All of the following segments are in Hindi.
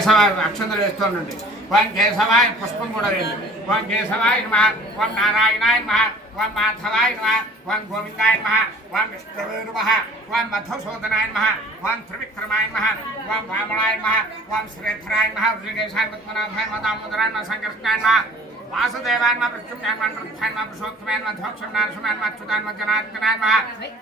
కేశవ అక్షంతలు వేస్తుండండి ఓం కేశవాయ పుష్పం కూడా వేయండి. ఓం కేశవాయ నమ ఓం నారాయణాయ నమ ఓం మాధవాయ నమ ఓం గోవిందాయ నమ ఓం విష్ణువే నమ ఓం మధుసూదనాయ నమ ఓం త్రివిక్రమాయ నమ ఓం వామనాయ నమ ఓం శ్రీధరాయ నమ ఋషికేశాయ పద్మనాభాయ నమ దామోదరాయ నమ సంకర్షణాయ నమ వాసుదేవాయ నమ మృత్యుంజాయ నమ వృద్ధాయ నమ పురుషోత్తమాయ నమ ధోక్షం నరసింహాయ నమ అచ్యుతాయ నమ జనార్దనాయ నమ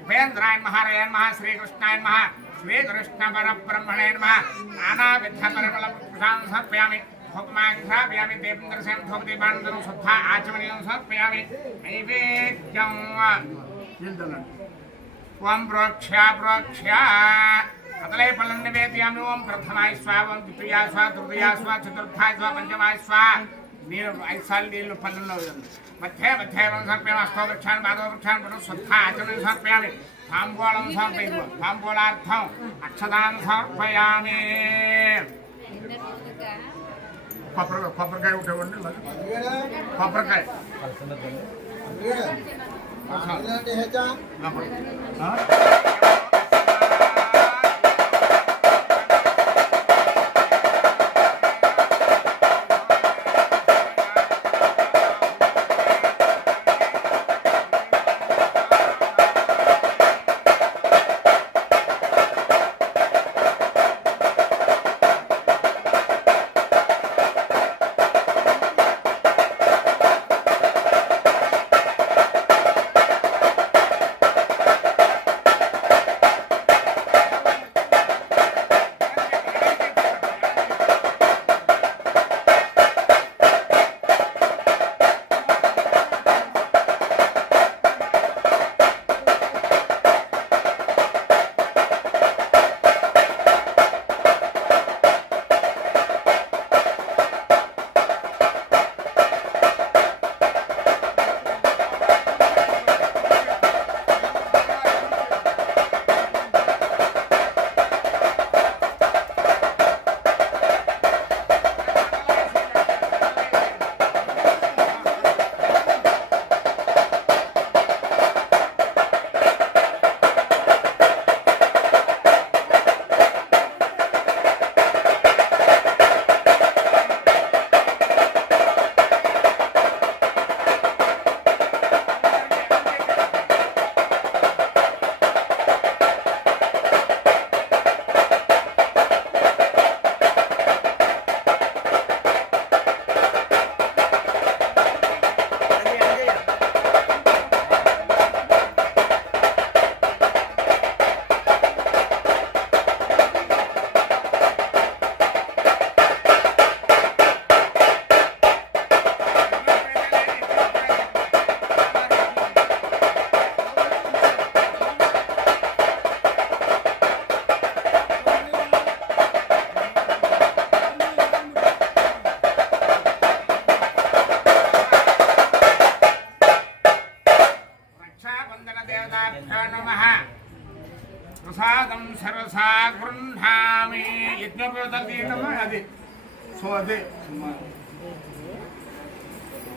ఉపేంద్రాయ నమ నమ శ్రీకృష్ణాయ నమ శ్రీకృష్ణ పరబ్రహ్మణే నమ నానావిధ పరిమళ పుష్పాన్ సమర్పయామి ధూపమాఘ్రాపయామి దేవేంద్రసేన ధూపదీపానందరం శుద్ధ ఆచమనీయం సమర్పయామి నైవేద్యం ఓం ప్రోక్ష ప్రోక్ష అతలే ఫలం నివేదయామి ఓం ప్రథమాయ స్వ ఓం ద్వితీయ స్వ తృతీయ స్వ చతుర్థాయ స్వ పంచమాయ స్వ నీళ్ళు ఐదు సార్లు నీళ్ళు పళ్ళల్లో వేయండి మధ్య మధ్య ఏమం సమర్పయామి అష్టో వృక్షాన్ని పాదో వృక్షాన్ని పునః శుద్ధ ఆచమనం సమర్పయామి தாங்கோளம் சமர்ப்பயிடுவோம் தாங்கோளார்த்தம் அக்ஷதான் சமர்ப்பயாமே கொப்பரக்காய் கொப்பரக்காய். விட்டவண்டு கொப்பரக்காய் கொப்பரக்காய்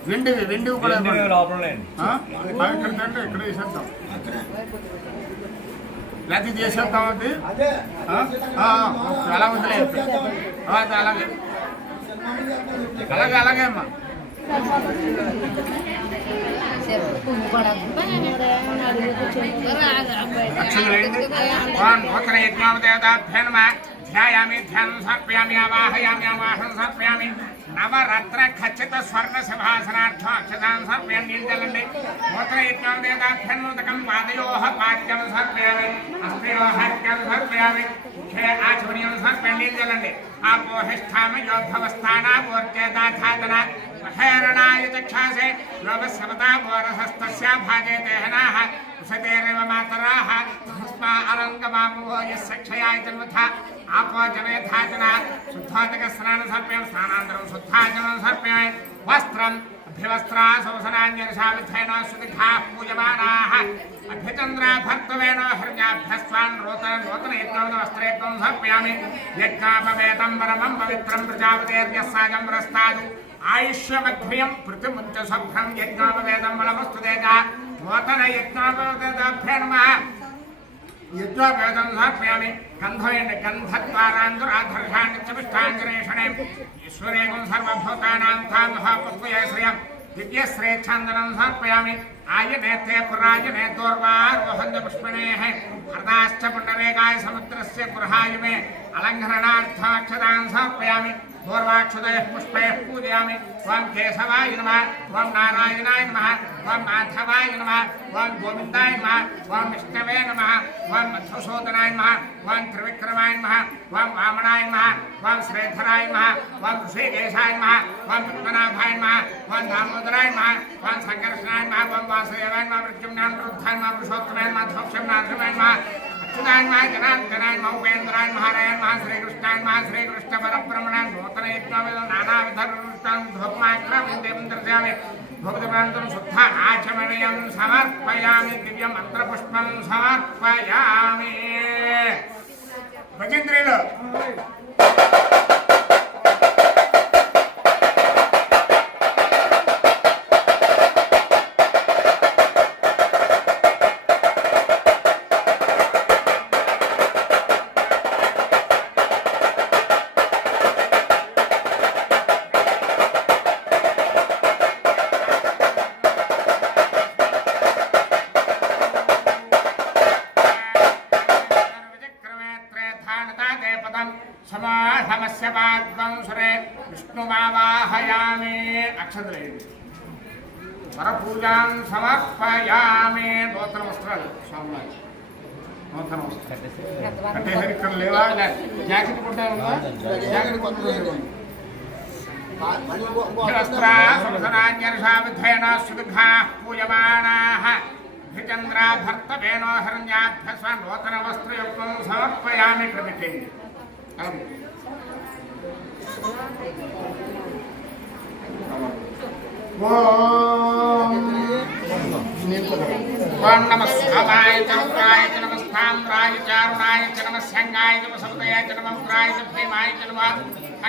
వెండివి వెండివి కూడా ఇవ్వండి. లోపలండి ఆ? అవి ఇక్కడ తండ్రి ఇక్కడ వేసేద్దాం లేకపోతే చేసేద్దాం అది ఆ? ఆ, అలా వదిలే అది అలాగే అలాగే అలాగే అమ్మా అక్షులేండి ఓం నూతన యజ్ఞోపదేవతాభ్యో నమ ధ్యాయామి ధ్యానం సమర్పయామి అవాహయామి అవాహనం సమర్పయామి నవరత్న ఖచ్చిత స్వర్ణ సింహాసనార్థం అక్షతాన్ సర్వేణ నిందలండి మూత్రయజ్ఞోదకం పాదయోహ పాద్యం సర్వేణి అస్థిరోహర్గం సర్వేణి ముఖే ఆచుర్యం సర్వేణ నిందలండి ఆపోహిష్టామ యోభవస్థానా ఊర్జేదాధాతన वहरणाय चक्षासे नवसमताघोरहस्तस्या भागे देहनाः उषतेरेव मातराः भस्मा अलङ्गमामुहो यस्सक्षया जन्मथा आपो जमेथा जना शुद्धोदकस्नानसर्पेण स्नानान्तरं शुद्धाचमनसर्पेण वस्त्रम् अभिवस्त्रा शोभनाञ्जलशालिथेनाश्रुतिघाः पूजमानाः अभ्यचन्द्राभर्तवेण हृजाभ्यस्वान् रोतन रोतनयज्ञवस्त्रेत्वं समर्पयामि यज्ञापवेदं परमं पवित्रं प्रजापतेर्यः सागं रस्तादु आयुष्यम पृथुमुच्चसभ्यं यज्ञामवेदं बलमस्तु नूतन मोतन यज्ञामवेदाभ्य समर्पयामि गन्धयन् गन्धद्वारान्तराधर्षान् चतुष्ठाञ्जनेषणे ईश्वरेकं सर्वभूतानां तामहापुष्पये दिव्यश्रेच्छान्दनं समर्पयामि। आयनेते हृदाश्च पुण्डरेकाय समुद्रस्य पुरहायुमे मे अलङ्घरणार्थाक्षतान् समर्पयामि। పూర్వాక్షుదయ పుష్పయ పూజయామి ఓం కేశవాయ నమ ఓం నారాయణాయ నమ ఓం మాధవాయ నమ ఓం గోవిందాయ నమ ఓం విష్ణవే నమ ఓం మధుసూదనాయ నమ ఓం త్రివిక్రమాయ నమ ఓం వామనాయ నమ ఓం శ్రేధరాయ నమ ఓం ఋషికేశాయ నమ ఓం పద్మనాభాయ నమ ఓం దామోదరాయ నమ ఓం సంకర్షణాయ నమ ఓం వాసుదేవాయ నమ మృత్యుంజాయ వృద్ధాయ నమ పురుషోత్తమాయ నమ ధ్వక్షం నాశనాయ నమः అచ్యుతాన్ వాజనాంతరాన్ మౌపేంద్రాన్ మహారాయణ మహాశ్రీకృష్ణాన్ మహాశ్రీకృష్ణ పరబ్రహ్మణాన్ నూతన యజ్ఞవేద నానావిధరుష్టాన్ ధూమాగ్ర వందే మంత్రజామి భోగదమాంతం శుద్ధ ఆచమనయం సమర్పయామి దివ్య మంత్రపుష్పం సమర్పయామి. భజేంద్రియులు అక్షంతలేండి వరపూజాం సమర్పయామి నూతన వస్త్రాలు స్వామివారి నూతన వస్త్రాలు అంటే ఇక్కడ లేవా లే- జాకెట్ కుట్టే ఉందా జాకెట్ కొత్త వస్త్రా సంసనాన్యర్షావిధేన సువిఘా పూయమానాః భిచంద్రా భర్తవేనో హరణ్యాభ్యస్వ నూతన వస్త్రయుక్తం సమర్పయామి ఇక్కడ ओम। नमः स्वाहाय चक्राय च नमः स्थाम्राय चारुणाय च नमः संगाय च नमस्ताय च नमः प्राय च भीमाय च नमः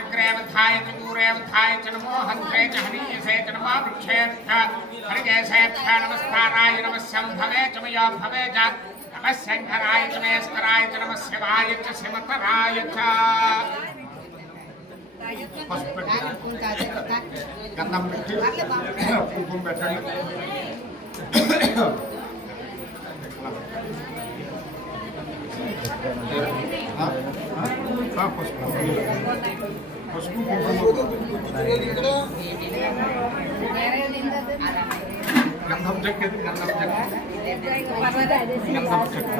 अग्रेवधाय च दूरेवधाय च नमो हन्त्रे च हनीयसे च नमः वृक्षेभ्यः हरिकेशेभ्यः नमस्काराय नमः शम्भवे च मया भवे च नमः शङ्कराय च महेश्वराय च नमः शिवाय च श्रीमतराय च పసుపు పెట్టి గంధం పెట్టి కుంకుమ పెట్టండి ఆ? ఆ, పసుపు పసుపు కుంకుమ గంధం చెక్కేది గంధం చెక్క గంధం చెక్క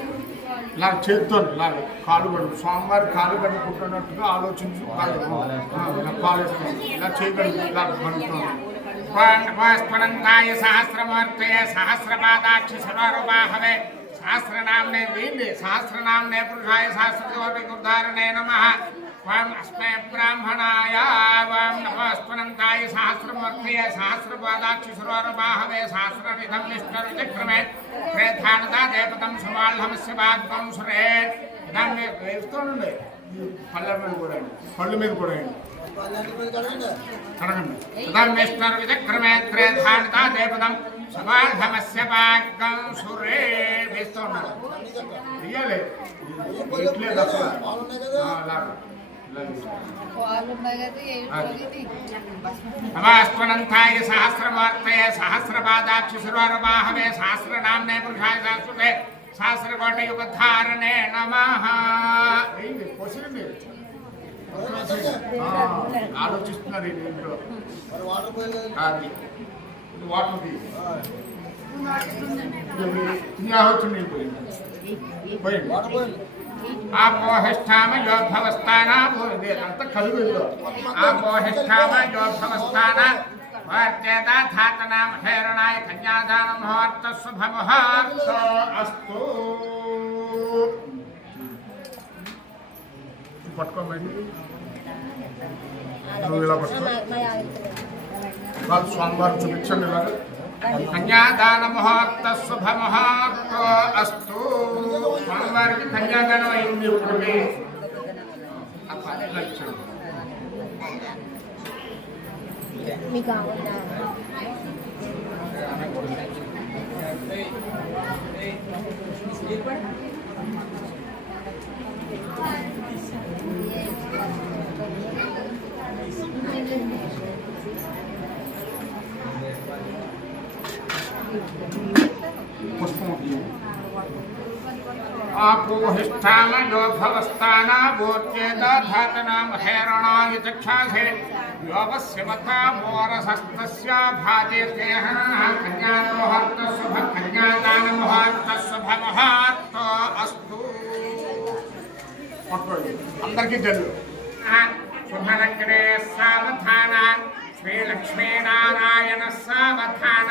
ఇలా చేతితో ఇలా కాలు కడుపు స్వామివారి కాలు కడుపుకుంటున్నట్టుగా ఆలోచించు ఇలా చేయగలుగుతుంది సహస్రమూర్తయ సహస్రపాదాక్షి సర్వరూపాహవే. సహస్రనామ్నే వీంది సహస్రనామ్నే పురుషాయ సహస్రజ్యోతి గుర్ధారణే నమ. ఓం అస్మే బ్రాహ్మణాయ ఓం నమస్వనంతాయ సహస్రమూర్తయ సహస్రపాదాక్షి సర్వరూపాహవే సహస్రవిధం విష్ణురుచక్రమే శ్రేధానదా దేవతం సుమాల్హమస్య భాగ్వం సురే దాన్ని వేస్తుండే పళ్ళ మీద కూడా పళ్ళు మీద కూడా వేయండి. కడగండి తదన్వేష్ణర్ విచక్రమే త్రేధానితా దేవతం సమాధమస్య భాగం సురే వేస్తూ ఉన్నారు వెయ్యాలి ఇట్లే తప్ప ఆ, అలాగా. నమాస్వనంతాయ సహస్రవార్తయ సహస్రపాదాక్షి సురవాహవే సహస్రనామ్నే పురుషాయ శాశ్వతే సహస్రకోటయుగధారణే నమః ఏంటి పొసిరండి ఆలోచిస్తున్నారు ఇది ఇంట్లో అది ఇది వాటర్ తీ వచ్చింది పోయింది ఆపోహిష్టామ యోద్ధవస్థాన అంత కలుగు ఆపోహిష్టామ యోద్ధవస్థాన వార్చేత ధాతనామ హేరణాయ కన్యాదాన ముహూర్త శుభ ముహూర్త అస్తు పట్టుకోమండి నువ్వు ఇలా పట్టుకో వాళ్ళు స్వామివారు చూపించండి ఇలా కన్యాదాన ముహూర్త శుభ ముహూర్త అస్తు స్వామివారికి కన్యాదానం అయింది ఇప్పుడు మీకు కావాలా ఆపోహిష్టామ యోభవస్థాన భూర్చేత ధాతనామ హేరణాయ చక్షాధే యోగస్య మతా మోరసస్తస్య భాజేతేహ కన్యానోహర్త శుభ కన్యాదాన ముహూర్త శుభ ముహూర్త అస్తు పట్టుకోండి అందరికీ తెలుగు శుభనగ్రే సావధాన శ్రీలక్ష్మీనారాయణ సావధాన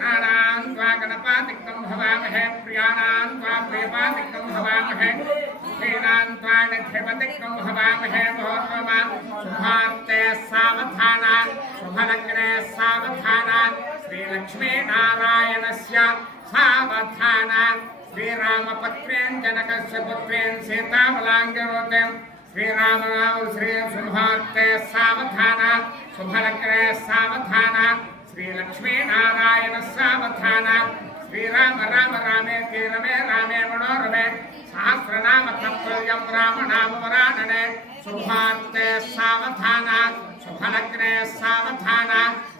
प्राणान् त्वा गणपातिकं भवामहे, प्रियाणान् त्वा प्रियपातिकं भवामहे क्षीणान् त्वा निधिपतिकं भवामहे महोत्तमा शुभार्ते सावधान शुभलग्ने सावधान श्रीलक्ष्मीनारायणस्य सावधान श्रीरामपत्रेण जनकस्य पुत्रेण सीताबलाङ्गरोते श्रीरामनाम श्री शुभार्ते सावधान शुभलग्ने सावधान శ్రీలక్ష్మీనారాయణ సావధాన శ్రీరామ రామ రామే తీరమే రామే మనోరమే. సహస్రనామ తత్పర్యం రామనామవరాణనే శుభాంతే సావధాన శుభలగ్నే సావధాన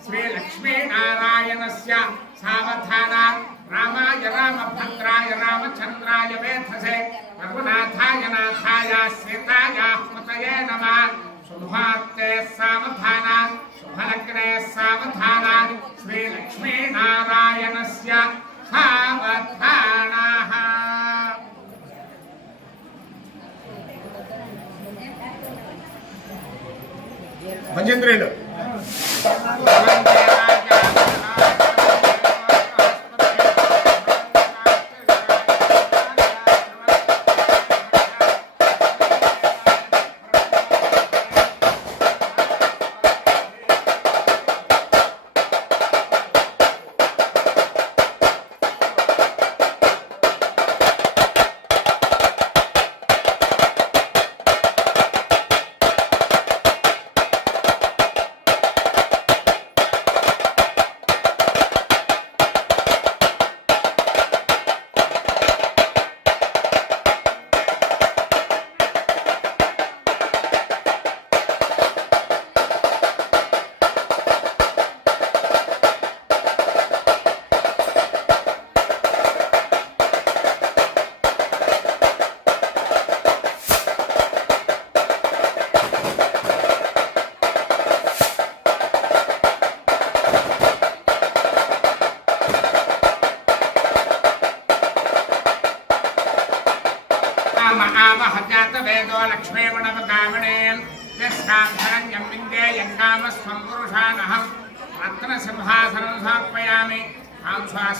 శ్రీలక్ష్మీనారాయణస్య సావధాన రామాయ రామభద్రాయ రామచంద్రాయ వేధసే. రఘునాథాయ నాథాయ సీతాయ స్మృతయే నమ. శుభాంతే సావధాన शुभार्ते सावधान शुभलग्ने सावधान। श्रीलक्ष्मीनारायणस्य सावधानाः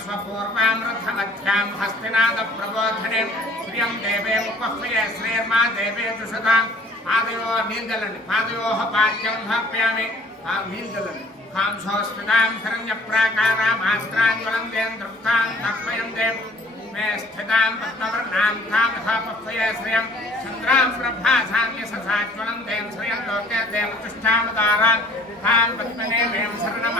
स्वपूर्वामृतमध्याम् हस्तिनाद प्रबोधने प्रियं देवे मुपह्रिये श्रेर्मा देवे दुषदाम् पादयो नीन्दलनि। पादयोः पाद्यं भाप्यामि नीन्दलनि कांसोऽस्मितां हिरण्यप्राकारामास्त्राञ्ज्वलं देन् दृप्तां तर्पयं मे स्थितां पद्मवर्णां तां यथा पह्रिये श्रियं। चन्द्रां प्रभासाम्य ससाज्वलं देन् लोके देवतिष्ठानुदारां तां पद्मने में शरणम्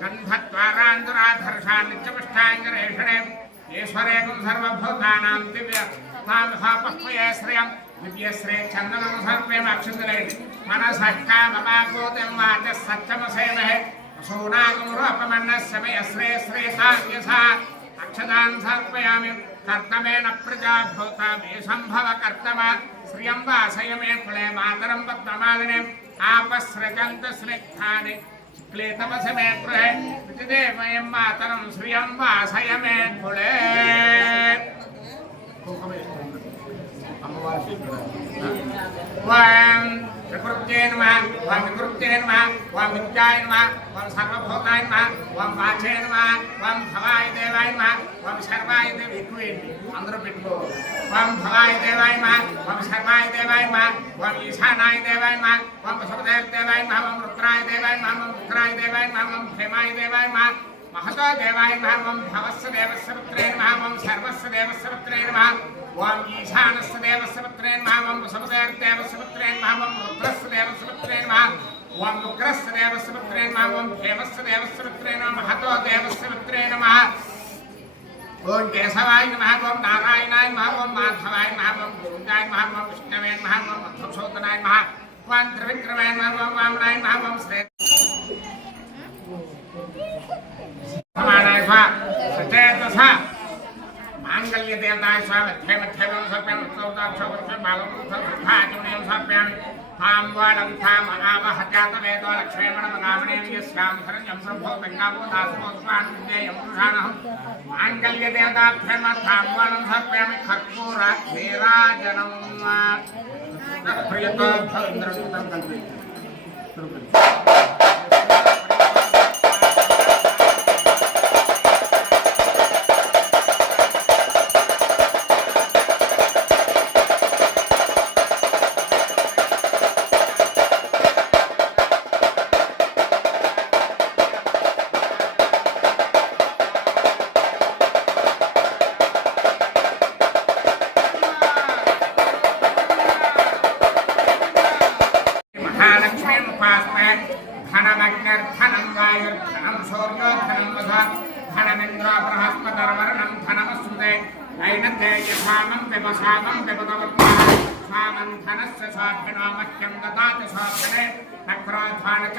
गन्धद्वारान्तराधर्षान्नित्यपुष्टाङ्गरेषणे ईश्वरेकं सर्वभूतानां दिव्य तामहापक्वये श्रियं दिव्यश्रे चन्दनं सर्वेम अक्षुतलेण्डि मनसः काममापूतिं वाचः सत्यमसेमहे सूनागमुरोपमन्नस्य मे श्रे श्रेतान्यसा अक्षदान् सर्पयामि कर्तमेन प्रजा भूतामे सम्भव श्रियं वासय मे कुले मातरं पद्ममालिने आपसृजन्त स्निग्धानि। क्लेतमस मे गृहे विचिदेवयं मातरं श्रियं वासय मे कुले वां ప్రకృత్యే నమ ఓం వికృత్యే నమ ఓం విద్యాయ నమ ఓం సర్వభూతాయ నమ ఓం వాచే నమ ఓం భవాయ దేవాయ నమ ఓం శర్వాయ దేవ ఎక్కువేంటి అందరూ పెట్టుకోవాలి. ఓం భవాయ దేవాయ నమ ఓం శర్వాయ దేవాయ నమ ఓం ఈశానాయ దేవాయ నమ ఓం సుభదేవ దేవాయ నమ ఓం రుద్రాయ దేవాయ నమ ఓం రుద్రాయ దేవాయ నమ ఓం భీమాయ దేవాయ నమ महतो देवाय नमः वं भवस्य देवस्य पुत्रे नमः वं सर्वस्य देवस्य पुत्रे नमः वं ईशानस्य देवस्य पुत्रे नमः वं वसुदेवस्य पुत्रे नमः वं रुद्रस्य देवस्य पुत्रे नमः वं उग्रस्य देवस्य पुत्रे नमः वं हेमस्य देवस्य पुत्रे नमः महतो देवस्य पुत्रे नमः ओम केशवाय नमः ओम नारायणाय नमः ओम माधवाय नमः ओम गोविन्दाय नमः ओम विष्णवे नमः ओम मधुसूदनाय नमः ओम त्रिविक्रमाय नमः ओम वामनाय नमः ओम श्री समानाय स्वा सचेतस माङ्गल्य देवताय स्वा मध्ये मध्ये वं सर्प्यामि स्तोतां सवर्षं बालं सुखाचमनीयं सर्प्यामि तां वालं ताम् अनावह जातवेदो लक्ष्मीमणमगामणीं यस्यां शरण्यं प्रभो गङ्गावो दासो स्वान् विद्येयं पुरुषाणः माङ्गल्य देवताभ्यं तां वालं सर्प्यामि खर्पूर प्रियतो भवन्द्रं कल्पे ధనం ధనస్య సాధనా మహ్యం దాతి సాధనే నక్రాధాన చ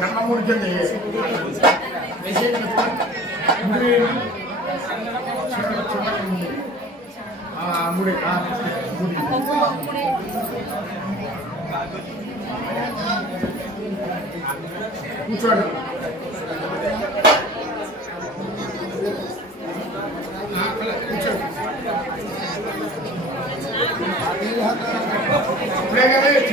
బ్రహ్మ ముడిచింది ముడి కూర్చోండి. కూర్చోండి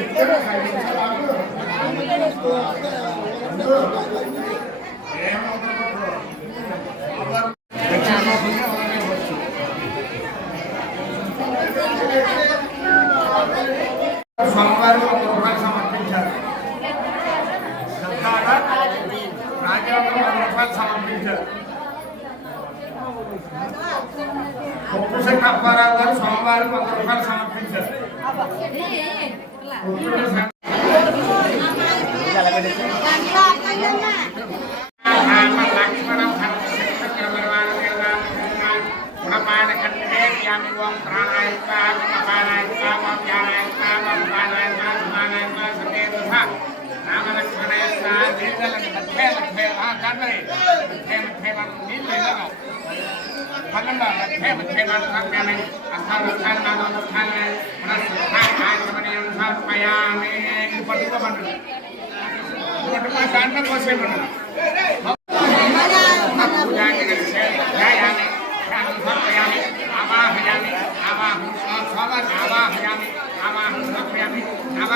स्वामी ओम प्राणाय स्वाहा अपानाय स्वाहा व्यानाय स्वाहा अपानाय स्वाहा मानाय स्वाहा सते तथा नाम लक्ष्मणाय स्वाहा दीर्घल मध्य मध्य हां कर रहे मध्य मध्य नाम नील ले लगाओ भगवान मध्य मध्य नाम कर रहे मैं अस्थान स्थान नाम अस्थान है मनस स्थान आज मने अनुसार पयामे पटुक बन रहे पटुक शांत कोसे बन रहे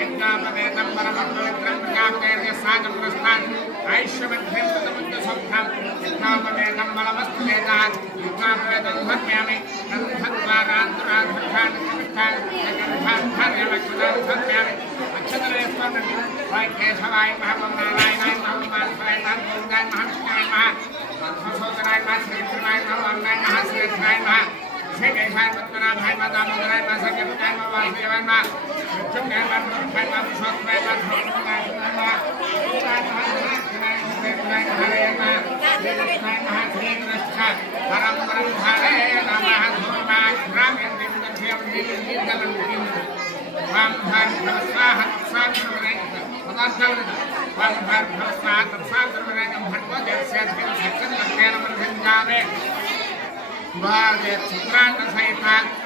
यज्ञापवेदं परमं पवित्रं प्रजापतेर्य साजं प्रस्थान् ऐश्वमध्यं तमुद्दसुद्धं यज्ञापवेदं बलमस्तु वेदात् यज्ञापवेदं समर्पयामि तद्भद्वारान्तराधर्थान् निमित्तान् यज्ञान् धार्यलक्षणान् समर्पयामि अक्षतलेस्वरं वाय केशवाय महबं नारायणाय महबं मानसाय महा संसोदराय महा श्रीकृष्णाय महा अन्नाय महा श्रीकृष्णाय महा श्री पद्मनाभाय महा दामोदराय महा संकीर्तनाय महा वासुदेवाय महा वागे चित्रान्न सहित